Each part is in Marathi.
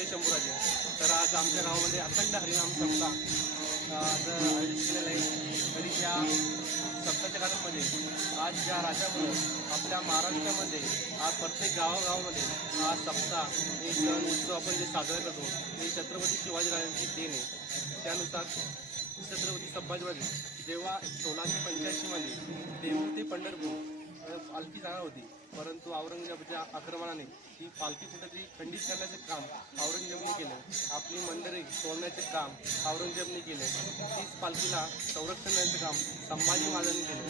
जय शंभूराजे. तर आज आमच्या गावामध्ये अखंड हरिनाम सप्ताह आज आयोजित केलेला आहे. तरी त्या सप्ताहाच्या काळामध्ये आज ज्या राजामुळे आपल्या महाराष्ट्रामध्ये आज प्रत्येक गावागावामध्ये हा सप्ताह हे सण उत्सव आपण जे साजरा करतो हे छत्रपती शिवाजीराजांची देण आहे. त्यानुसार छत्रपती संभाजीराजे जेव्हा 1685 मध्ये देहू ते पंढरपूर पालखी जाणार होती, परंतु औरंगजेबाच्या आक्रमणाने ही पालखी कुठेतरी खंडित करण्याचे काम औरंगजेबने केलं. आपली मंदिरे तोडण्याचे काम औरंगजेबने केले. तीच पालखीला संरक्षण देण्याचे काम संभाजी महाराजांनी केले.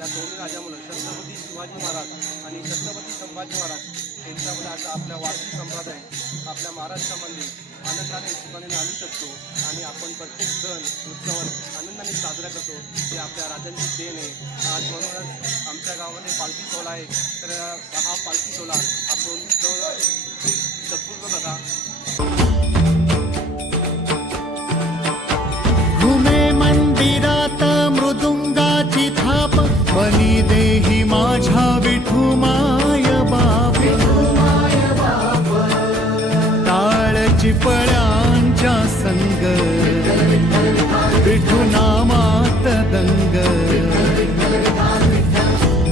या दोन्ही राजामुळे छत्रपती शिवाजी महाराज आणि छत्रपती संभाजी महाराज यांच्यामध्ये आता आपल्या वारसी संप्रदाय आपल्या महाराष्ट्रामध्ये आनंदाने सुखाने आणू शकतो आणि आपण प्रत्येक सण उत्सव आनंदाने साजरा करतो. ते आपल्या राजांची देण आहे. आज म्हणूनच आमच्या गावामध्ये पालखी सोहळा आहे. तर हा पालखी सोहळा आपण सत्पूर्ण बघा. घुमे मंदिरात मृदुंगाची थाप बनी देही माझ्या विठू माय बाप टाळची फळ्यांच्या संग विठू नामात दंग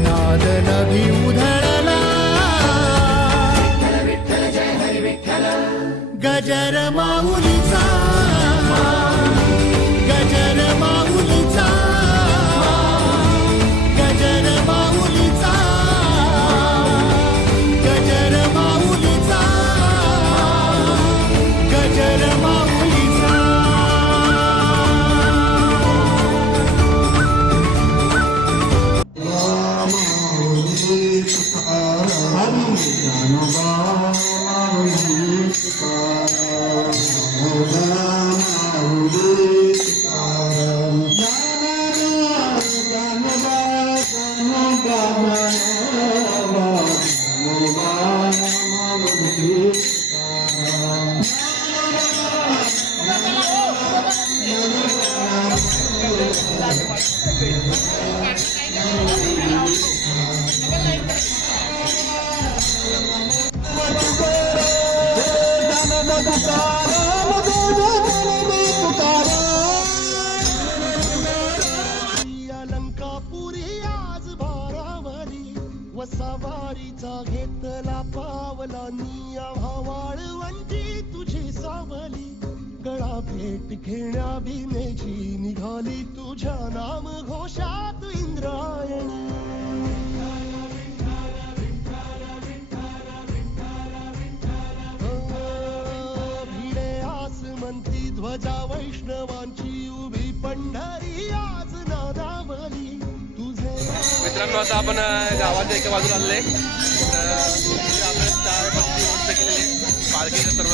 नाद नभी उधळला गजर माऊलीचा गजर माऊलीचा गजर माऊलीचा गजर माऊलीचा गजर माऊलीचा अलंकापुरी आज भारावली वसावारीचा घेतला पावला निया वाळवंटी तुझी सावली गळा भेट घेण्या भीमेची निघाली तुझ्या नाम घोषात इंद्रायणी आसमंती ध्वजा वैष्णवांची उभी पंढरी आज नादावली तुझे. मित्रांनो, आता आपण गावाच्या एका बाजूला आलेले आपण 4 पत्ती व्यवस्था केलेली पालखीच्या सर्व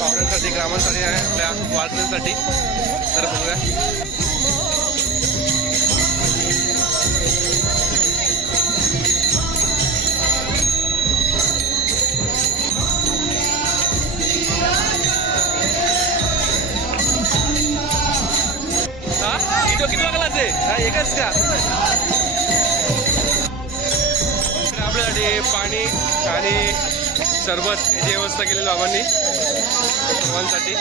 पाहुण्यांसाठी ग्रामांसाठी आहे आपल्या वारकऱ्यांसाठी. तर बघूया किती वाजला ते एकच का आपल्यासाठी पाणी आणि सरबत याची व्यवस्था केलेली बाबांनी सर्वांसाठी.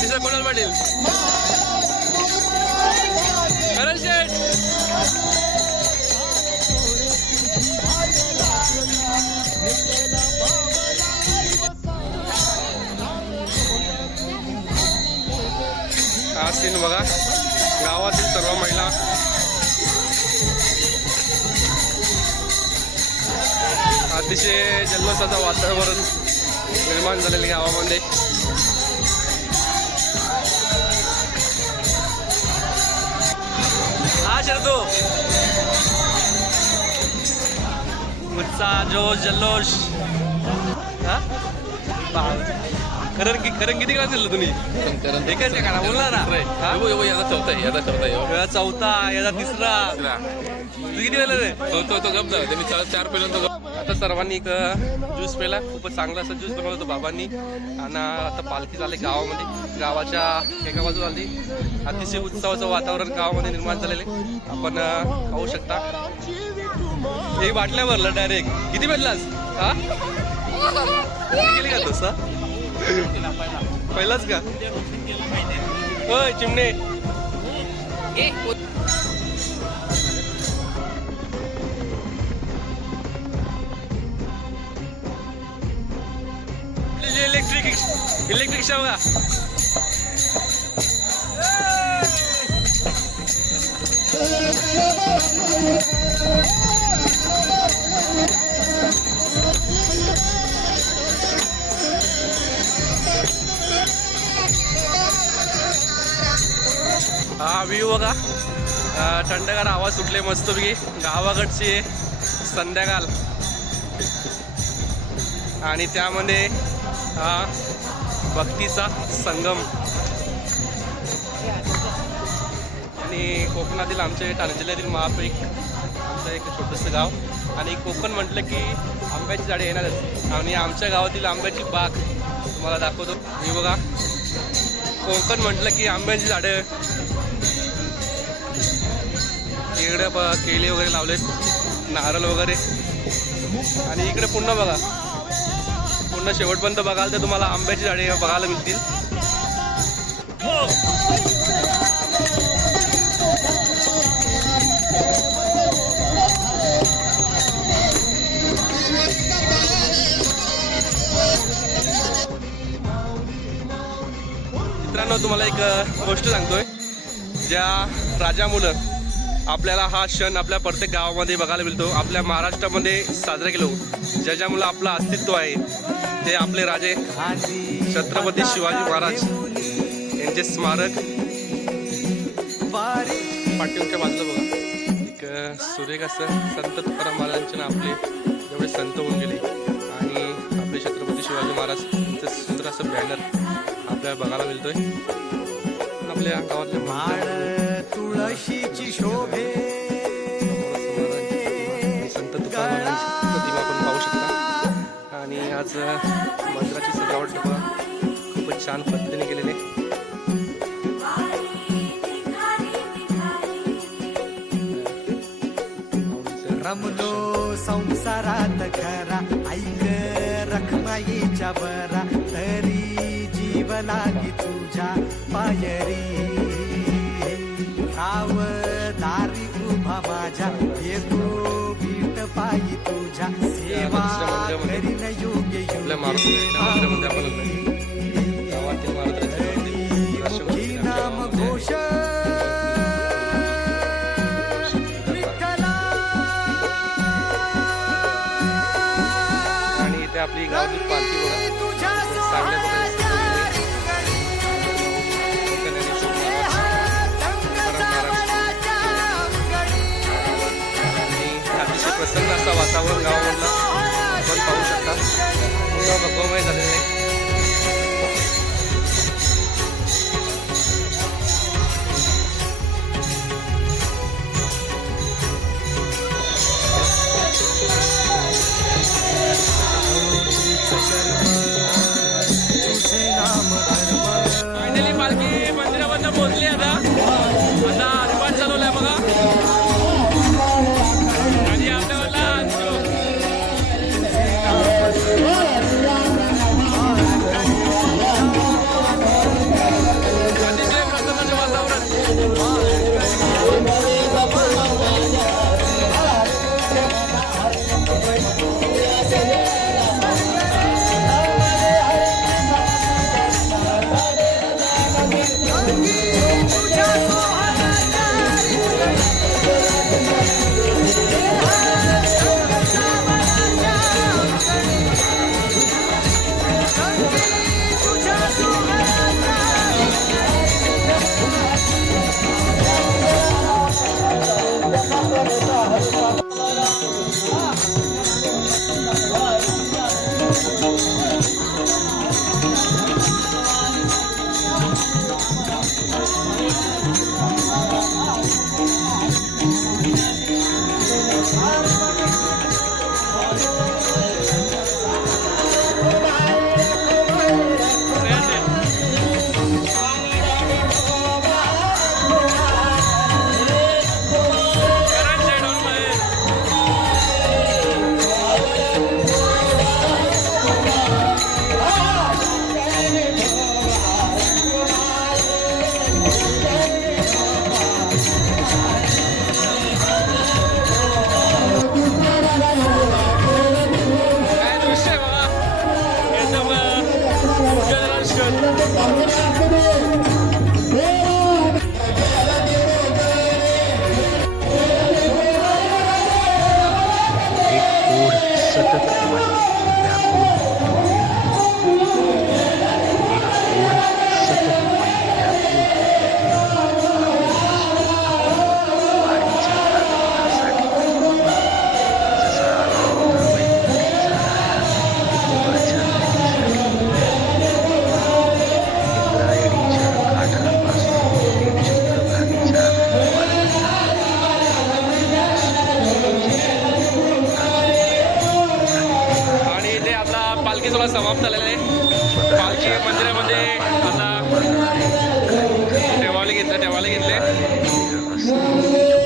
तिचं कोणाला पाटील करण शेठ हा सीन बघा. गावातील सर्व महिला अतिशय जल्लोषाचं वातावरण निर्माण झालेलं गावामध्ये. हा शरदो उत्साह जोश जल्लोष. करण किती क्लास दिलं तुम्ही? एकच का बोलला ना. याचा चौथा याचा तिसरा. तू किती वेळेला रे? तो गप झाला त्यांनी 4 पेला. आता सर्वांनी एक ज्यूस पेला. खूपच चांगला असा ज्यूस बनवला होता बाबांनी. आणि आता पालखी झाली गावामध्ये. गावाच्या एका बाजूला आली. अतिशय उत्सवाचं वातावरण गावामध्ये निर्माण झालेले आपण पाहू शकता. एक बाटल्या भरला डायरेक्ट. किती भेटलास? हा गेली का तसा पहिलाच का होय चिमणे इलेक्ट्रिक रिक्षा बघा हा व्ह्यू बघा थंडगार आवाज सुटले मस्तपैकी गावाकडची संध्याकाळ आणि त्यामध्ये हा भक्तीचा संगम आणि कोकणातील आमचे ठाणे जिल्ह्यातील महापैक आमचं एक छोटंसं गाव आणि कोकण म्हटलं की आंब्याची झाडे येणारच आणि आमच्या गावातील आंब्याची बाग तुम्हाला दाखवतो मी बघा कोकण म्हटलं की आंब्याची झाडं इकडे केळी वगैरे लावलेत नारळ वगैरे आणि इकडे पुन्हा बघा पुन्हा शेवटपर्यंत बघाल तर तुम्हाला आंब्याची झाडे बघायला मिळतील मित्रांनो तुम्हाला एक गोष्ट सांगतोय ज्या राजामुलं आपल्याला हा क्षण आपल्या प्रत्येक गावामध्ये बघायला मिळतो आपल्या महाराष्ट्रामध्ये साजरा केलो ज्याच्यामुळे आपलं अस्तित्व आहे ते आपले राजे छत्रपती शिवाजी महाराज यांचे स्मारक पाठीवरच्या बाजूला बघा एक सुरेख असं संत तुकाराम महाराजांचे ना आपले एवढे संत होऊन गेले आणि आपले छत्रपती शिवाजी महाराज यांचं सुंदर असं बॅनर आपल्याला बघायला मिळतोय आपल्या गावातल्या तुळशीची शोभे संत तुकारामांची प्रतिमा आपण पाहू शकता आणि आज मंदिराची सजावट बघा खूपच छान पद्धतीने केलेली रमलो संसारात खरा ऐक रखमाईच्या बरा तरी जीव लागी तुझ्या पायरी राव दारी उभा माझ्या येतो बीट पायी तुझ्या सेवा करीन योग्य आपल्या महाराष्ट्रामध्ये आपण गावातील महाराष्ट्राचे नाम घोष आणि इथे आपली गावातील पालखी बघा चांगल्या प्रकारे अतिशय प्रसन्न असं वातावरण गावामधलं आपण पाहू शकता पूर्ण भगवमय झालेलं आहे फायनली पालखी मंदिरावरनं पोहोचली आता रिवाज चालवलाय बघा आणि आपल्याला अतिशय प्रसन्नाचे वातावरण ओढ सतत मने व्याकुळ होते. एक ओढ सतत मने व्याकुळ होते. वारीच्या आगमनासाठी जसा आला होता वैकुंठीचा राया इंद्रायणीच्या काठापासून ते चंद्रभागेच्या आणि इथे आपला पालखी सोहळा समाप्त झालेला आहे. पालखी मंदिरामध्ये आता टेवाले घेतले. असते